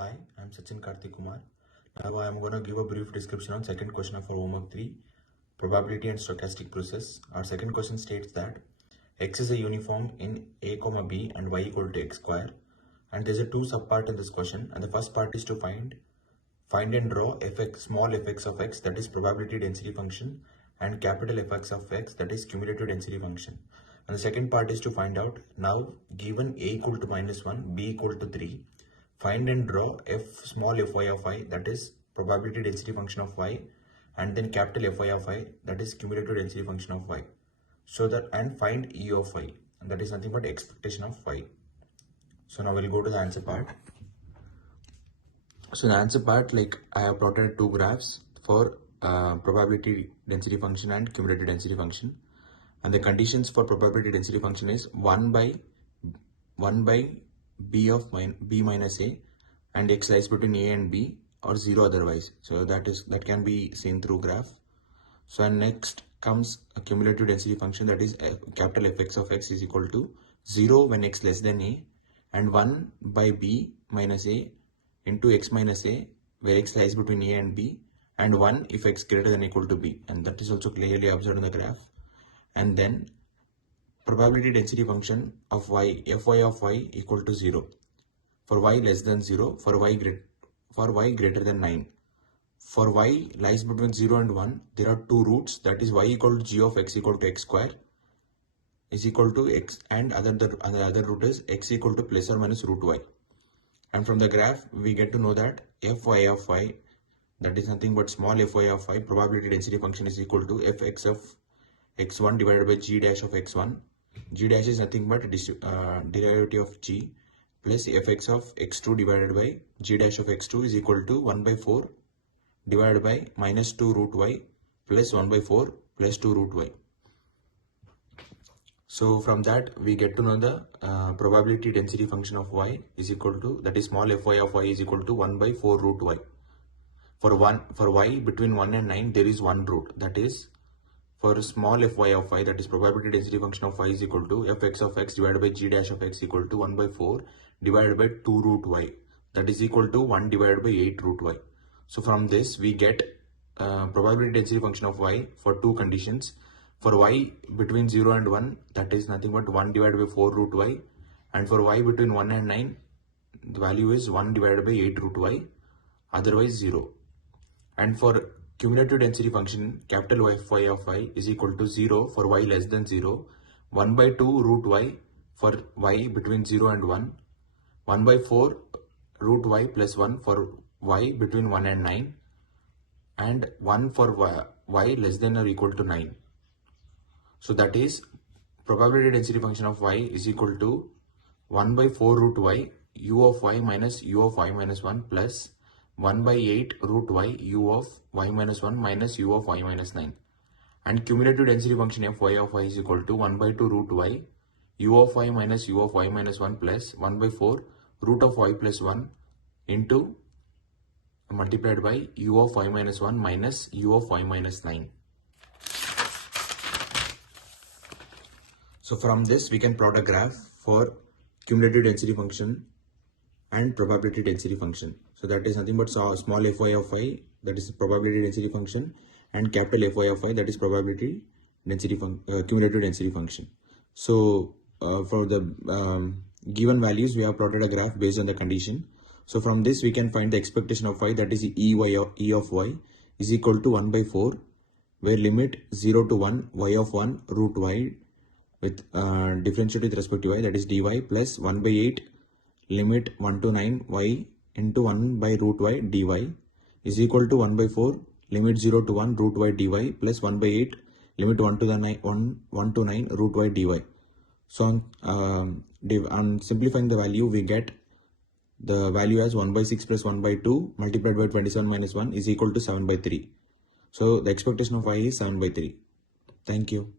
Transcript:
Hi, I'm Sachin Karthik Kumar. Now I'm going to give a brief description on second question of our homework 3, probability and stochastic process. Our second question states that x is a uniform in a comma b and y equal to x square. And there's a two subpart in this question. And the first part is to find and draw small fx of x, that is probability density function, and capital Fx of x, that is cumulative density function. And the second part is to find out, now given a equal to -1, b equal to 3, find and draw small fy of y, that is probability density function of y, and then capital Fy of y, that is cumulative density function of y. So that, and find E of y, and that is nothing but expectation of y. So now we'll go to the answer part. So the answer part, like I have plotted two graphs for probability density function and cumulative density function, and the conditions for probability density function is 1 by b of b minus a, and x lies between a and b, or 0 otherwise. So that can be seen through graph. So and next comes a cumulative density function, that is capital Fx of x is equal to 0 when x less than a, and 1 by b minus a into x minus a, where x lies between a and b, and 1 if x greater than or equal to b, and that is also clearly observed in the graph. And then probability density function of y, Fy of y equal to 0 for y less than 0, for y greater than 9. For y lies between 0 and 1, there are two roots, that is y equal to g of x equal to x square is equal to x, and the other root is x equal to plus or minus root y. And from the graph, we get to know that Fy of y, that is nothing but small fy of y, probability density function is equal to fx of x1 divided by g dash of x1. G dash is nothing but derivative of g, plus fx of x2 divided by g dash of x2 is equal to 1 by 4 divided by minus 2 root y plus 1 by 4 plus 2 root y. So from that we get to know the probability density function of y is equal to, that is small fy of y is equal to 1 by 4 root y. For y between 1 and 9 there is one root, that is for small fy of y, that is probability density function of y is equal to fx of x divided by g dash of x equal to 1 by 4 divided by 2 root y, that is equal to 1 divided by 8 root y. So from this we get probability density function of y for two conditions. For y between 0 and 1, that is nothing but 1 divided by 4 root y, and for y between 1 and 9, the value is 1 divided by 8 root y, otherwise 0. And for cumulative density function, capital Fy of y is equal to 0 for y less than 0, 1 by 2 root y for y between 0 and 1, 1 by 4 root y plus 1 for y between 1 and 9, and 1 for y less than or equal to 9. So that is probability density function of y is equal to 1 by 4 root y u of y minus u of y minus 1 plus 1 by 8 root y u of y minus 1 minus u of y minus 9. And cumulative density function of y of y is equal to 1 by 2 root y u of y minus u of y minus 1 plus 1 by 4 root of y plus 1 into multiplied by u of y minus 1 minus u of y minus 9. So from this we can plot a graph for cumulative density function and probability density function. So that is nothing but small fy of y, that is probability density function, and capital Fy of y, that is probability density cumulative density function. So for the given values, we have plotted a graph based on the condition. So from this we can find the expectation of y, that is E of y is equal to 1 by 4, where limit 0 to 1 y of 1 root y with differentiate with respect to y, that is dy, plus 1 by 8 limit 1 to 9 y into 1 by root y dy is equal to 1 by 4 limit 0 to 1 root y dy plus 1 by 8 limit 1 to 9 root y dy. So on simplifying the value, we get the value as 1 by 6 plus 1 by 2 multiplied by 27 minus 1 is equal to 7 by 3. So the expectation of y is 7 by 3. Thank you.